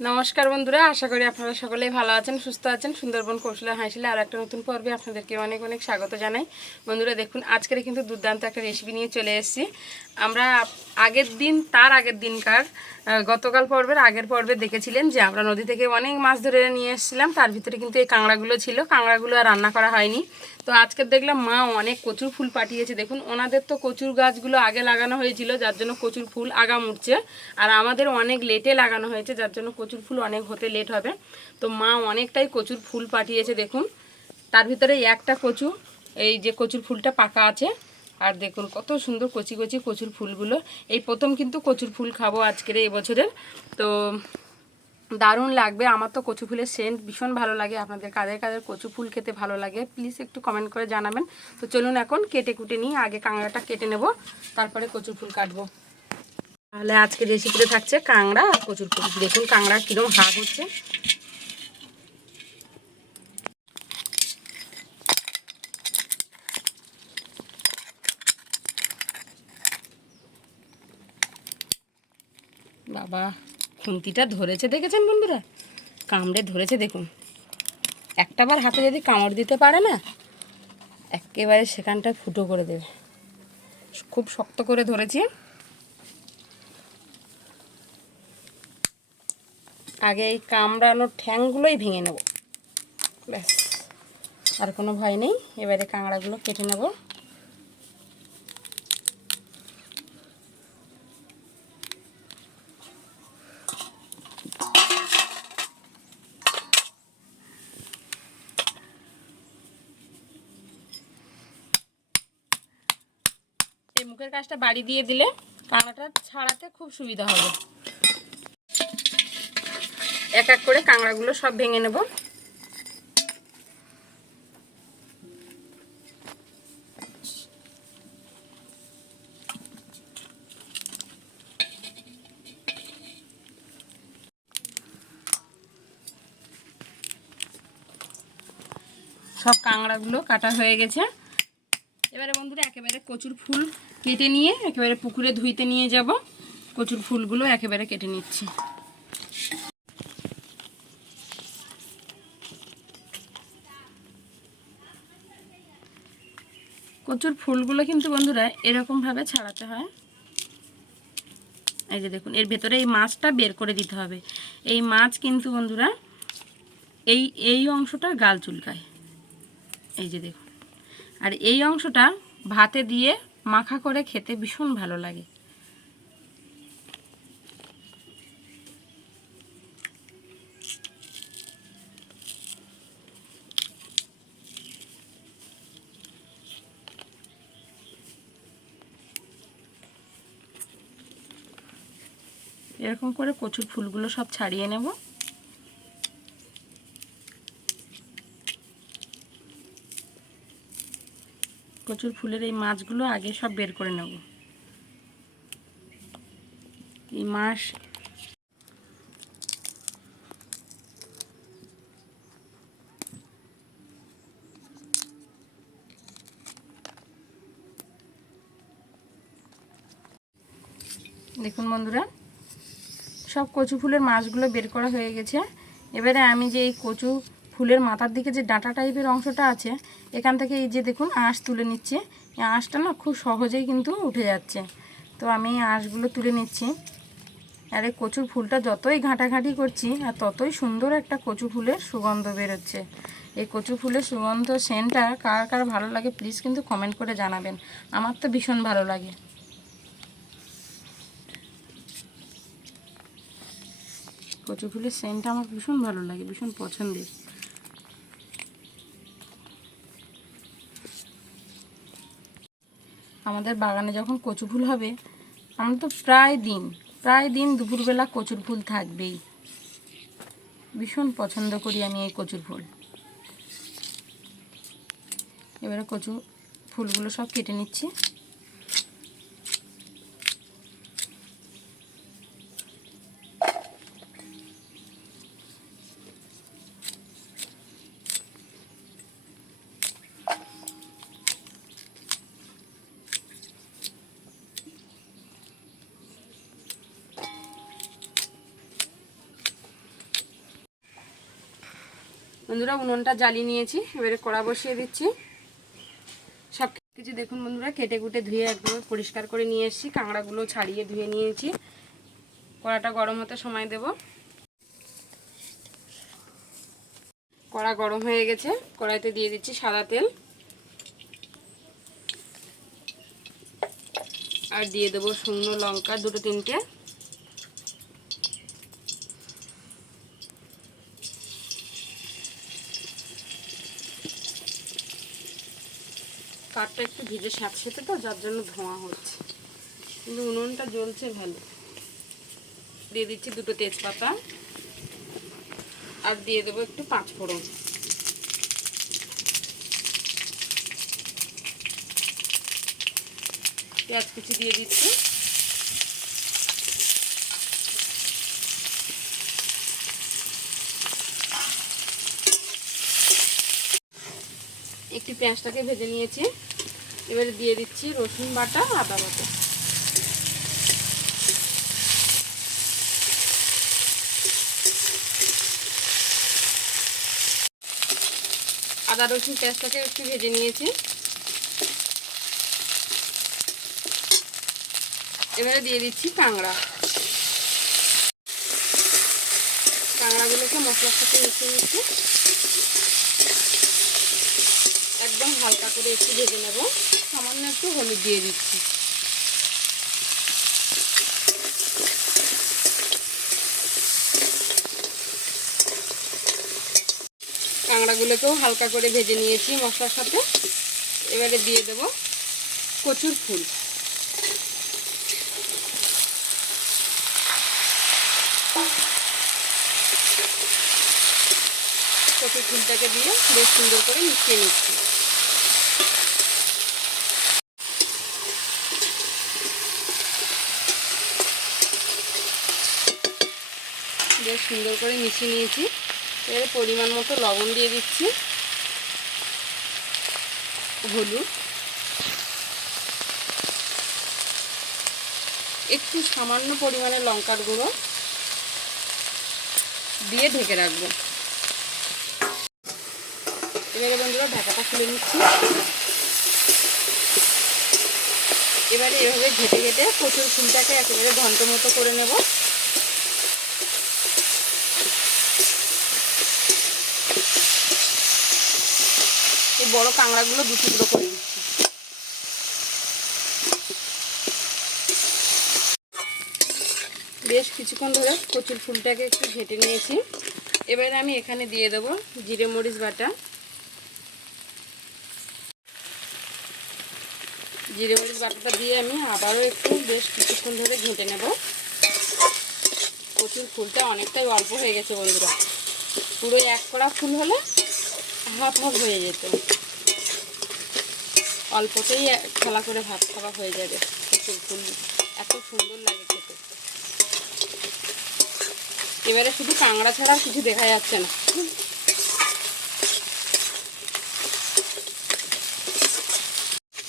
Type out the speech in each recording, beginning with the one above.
নমস্কার বন্ধুরা, আশা করি আপনারা সকলেই ভালো আছেন, সুস্থ আছেন। সুন্দরবন কৌশলে হাসিলে আর একটা নতুন পর্বে আপনাদেরকে অনেক অনেক স্বাগত জানাই। বন্ধুরা দেখুন, আজকের কিন্তু দুর্দান্ত একটা রেসিপি নিয়ে চলে এসেছি। আমরা তার আগের দিনকার গতকাল পর্বের আগের পর্বে দেখেছিলেন যে আমরা নদী থেকে অনেক মাছ ধরে নিয়ে এসেছিলাম। তার ভিতরে কিন্তু এই কাঁকড়াগুলো ছিল, কাঁকড়াগুলো আর রান্না করা হয়নি। তো আজকে দেখলাম মা অনেক কচুর ফুল পাঠিয়েছে। দেখুন, ওনাদের তো কচুর গাছগুলো আগে লাগানো হয়েছিল, যার জন্য কচুর ফুল আগাম উঠছে। আর আমাদের অনেক লেটে লাগানো হয়েছে, যার জন্য কচুর ফুল অনেক হতে লেট হবে। তো মা অনেকটাই কচুর ফুল পাঠিয়েছে। দেখুন, তার ভিতরে একটা কচু, এই যে কচুর ফুলটা পাকা আছে। আর দেখুন কত সুন্দর কচি কচি কচুর ফুলগুলো। এই প্রথম কিন্তু কচুর ফুল খাবো আজকের এবছরের। তো দারুণ লাগবে। আমার তো কচু ফুলের সেন্ট ভীষণ ভালো লাগে। আপনাদের কাদের কাদের কচু ফুল খেতে ভালো লাগে প্লিজ একটু কমেন্ট করে জানাবেন। তো চলুন এখন কেটে কুটে নিই। আগে কাঁকড়াটা কেটে নেব, তারপরে কচু ফুল কাটবো। তাহলে আজকে রেসিপিতে থাকছে কাঁকড়া আর কচুর ফুল। দেখুন কাঁকড়া কীরকম হাগ হচ্ছে। বাবা, খুন্তিটা ধরেছে দেখেছেন বন্ধুরা, কামড়ে ধরেছে। দেখুন, একটাবার হাতে যদি কামড় দিতে পারে না, একেবারে সেখানটা ফুটো করে দেবে। খুব শক্ত করে ধরেছি। আগে এই কামড়ানোর ঠ্যাংগুলোই ভেঙে নেব, ব্যাস, আর কোনো ভয় নেই। এবারে কাঁকড়াগুলো কেটে নেব। এই মুখের কাজটা বাড়ি দিয়ে দিলে কাঁকড়াটা ছাড়াতে খুব সুবিধা হবে। এক এক করে কাঁকড়াগুলো সব ভেঙে নেব। সব কাঁকড়াগুলো কাটা হয়ে গেছে। এবারে বন্ধুরা একেবারে কচুর ফুল কেটে নিয়ে একেবারে পুকুরে ধুইতে নিয়ে যাব। কচুর ফুলগুলো একেবারে কেটে নিচ্ছি। কচুর ফুলগুলো কিন্তু বন্ধুরা এরকমভাবে ছাড়াতে হয়। এই যে দেখুন, এর ভেতরে এই মাছটা বের করে দিতে হবে। এই মাছ কিন্তু বন্ধুরা এই এই অংশটা গাল চুলকায়, এই যে দেখুন। আর এই অংশটা ভাতে দিয়ে মাখা করে খেতে ভীষণ ভালো লাগে। এরকম করে কচুর ফুলগুলো সব ছাড়িয়ে নেব। কচুর ফুলের এই মাছগুলো আগে সব বের করে নেব। এই মাছ দেখুন বন্ধুরা, সব কচু ফুলের মাছগুলো বের করা হয়ে গেছে। এবারে আমি যে এই কচু ফুলের মাথার দিকে যে ডাঁটা টাইপের অংশটা আছে, এখান থেকে এই যে দেখুন আঁশ তুলে নিচ্ছে। এই আঁশটা না খুব সহজেই কিন্তু উঠে যাচ্ছে। তো আমি এই আঁশগুলো তুলে নিচ্ছি। আর এই কচুর ফুলটা যতই ঘাঁটাঘাঁটি করছি আর ততই সুন্দর একটা কচু ফুলের সুগন্ধ বেরোচ্ছে। এই কচু ফুলের সুগন্ধ সেন্টটা কার কার ভালো লাগে প্লিজ কিন্তু কমেন্ট করে জানাবেন। আমার তো ভীষণ ভালো লাগে। কচু ফুলের সেন্টটা আমার ভীষণ ভালো লাগে, ভীষণ পছন্দের। আমাদের বাগানে যখন কচু ফুল হবে, আমরা তো প্রায় দিন দুপুরবেলা কচুর ফুল থাকবেই। ভীষণ পছন্দ করি আমি এই কচুর ফুল। এবারে কচু ফুলগুলো সব কেটে নিচ্ছি। বন্ধুরা উনুনটা জ্বালিয়ে নিয়েছি, এবারে কড়া বসিয়ে দিচ্ছি। সব কিছু দেখুন বন্ধুরা কেটে কুটে ধুয়ে একদম পরিষ্কার করে নিয়ে এসেছি, কাঁকড়াগুলো ছাড়িয়ে ধুয়ে নিয়েছি। কড়াটা গরম হতে সময় দেব। কড়া গরম হয়ে গেছে, কড়াইতে দিয়ে দিচ্ছি সাদা তেল আর দিয়ে দেবো শুকনো লঙ্কা 2-3টে, কাঠটা একটু ভিজে স্যাঁতসেঁতে তো যার জন্য ধোঁয়া হচ্ছে, কিন্তু উনুনটা জ্বলছে ভালো। দিয়ে দিচ্ছি 2টো তেজপাতা আর দিয়ে দেবো একটু 5 ফোড়ন। পেঁয়াজ কুচি দিয়ে দিচ্ছি। একটু পেঁয়াজটাকে ভেজে নিয়েছি, এবারে দিয়ে দিচ্ছি রসুন বাটা, আদা বাটা। আদা রসুন পেঁয়াজটাকে একটু ভেজে নিয়েছি, এবারে দিয়ে দিচ্ছি কাঁকড়াগুলোকে মশলার সাথে মিশিয়ে নিচ্ছি। একদম হালকা করে একটু ভেজে নেব, সামান্য একটু হলুদ দিয়ে দিচ্ছি। কাঁকড়াগুলোকেও হালকা করে ভেজে নিয়েছি মশলার সাথে। এবারে দিয়ে দেব কচুর ফুল। কচুর ফুলটাকে দিয়ে বেশ সুন্দর করে মিশিয়ে নিচ্ছি। বেশ সুন্দর করে মিশিয়ে নিয়েছি। এবারে পরিমাণ মতো লবণ দিয়ে দিচ্ছি, হলুদ, একটু সামান্য পরিমাণে লঙ্কার গুঁড়ো দিয়ে ঢেকে রাখবো। এবারে বন্ধুরা ঢাকাটা খুলে নিচ্ছি। এবারে এভাবে ঘেটে ঘেটে কচুর ফুলটাকে একেবারে ঘন্ট মতো করে নেব। এই বড় কাঁকড়াগুলো 2 টুকরো করে দিচ্ছি। বেশ কিছুক্ষণ ধরে কচুর ফুলটাকে একটু ঘেটে নিয়েছি। এবারে আমি এখানে দিয়ে দেব জিরে মরিচ বাটা। জিরে মরিচ বাটাটা দিয়ে আমি আবারও একটু বেশ কিছুক্ষণ ধরে ঘেঁটে নেব। কচুর ফুলটা অনেকটাই অল্প হয়ে গেছে বন্ধুরা, পুরো 1 কড়া ফুল হলে হাফ হাফ হয়ে যেত। অল্পতেই থালা করে ভাত খাওয়া হয়ে যাবে। কচুর ফুল এত সুন্দর লাগে খেতে। এবারে শুধু কাঁকড়া ছাড়া কিছু দেখা যাচ্ছে না।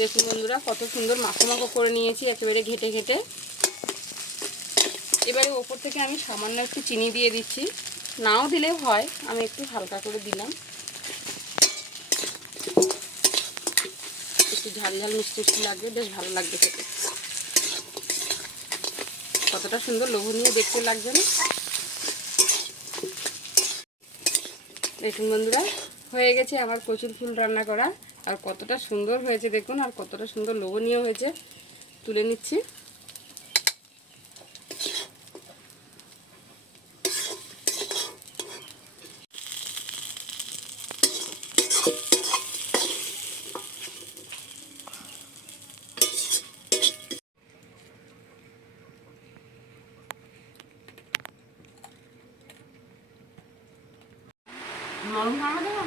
দেখুন বন্ধুরা কত সুন্দর মাখো মাখো করে নিয়েছি একেবারে ঘেটে ঘেটে। এবারে ওপর থেকে আমি সামান্য একটু চিনি দিয়ে দিচ্ছি, নাও দিলেও হয়, আমি একটু হালকা করে দিলাম। একটু ঝাল ঝাল মিষ্টি মিষ্টি লাগবে, বেশ ভালো লাগবে খেতে। কতটা সুন্দর লোভনীয় দেখতে লাগছে না? দেখুন বন্ধুরা হয়ে গেছে আমার কচুর ফুল রান্না করা। আর কতটা সুন্দর হয়েছে দেখুন, আর কতটা সুন্দর লোভনীয় হয়েছে। তুলে নিচ্ছি। নরম কাঁকড়া দেবো?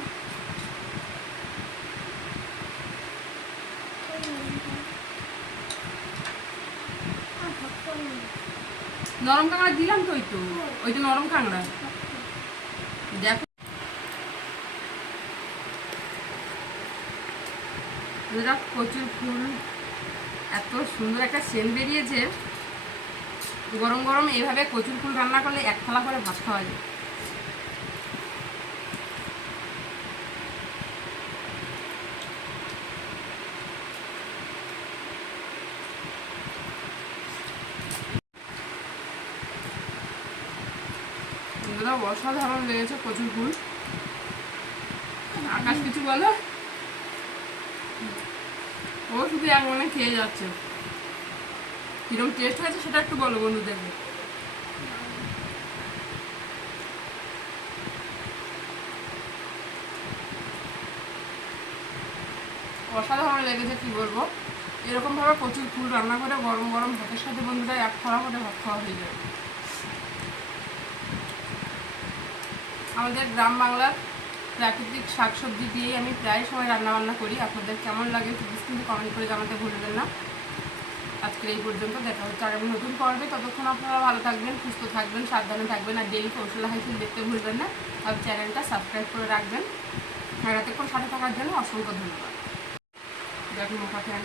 নরম কাঁকড়া দিলাম তো, ওই তো নরম কাঁকড়া। দেখো কচুর ফুল এত সুন্দর একটা সেন্ট বেরিয়েছে। গরম গরম এইভাবে কচুর ফুল রান্না করলে 1 থালা করে ভাত খাওয়া যায়। বন্ধুরা অসাধারণ লেগেছে কচুর ফুল। আকাশ কিছু বলো? ও শুধু এক মনে খেয়ে যাচ্ছে। কিরকম টেস্ট হয়েছে সেটা একটু বলো বন্ধুদেরকে। অসাধারণ লেগেছে, কি বলবো। এরকমভাবে কচুর ফুল রান্না করে গরম গরম ভাতের সাথে বন্ধুরা এক থালা করে ভাত খাওয়া হয়ে যায়। আমাদের গ্রাম বাংলার প্রাকৃতিক শাকসবজি দিয়েই আমি প্রায় সময় রান্নাবান্না করি। আপনাদের কেমন লাগে প্লিজ কিন্তু কমেন্ট করে জানাতে ভুলবেন না। আজকের এই পর্যন্ত, দেখা হচ্ছে আগামী নতুন পর্বে। ততক্ষণ আপনারা ভালো থাকবেন, সুস্থ থাকবেন, সাবধানে থাকবেন। আর ডেইলি কৌশলা হাইফিল দেখতে ভুলবেন না। আর চ্যানেলটা সাবস্ক্রাইব করে রাখবেন। আর এতক্ষণ সাথে থাকার জন্য অসংখ্য ধন্যবাদ। দেখুন মুখা ফ্যান।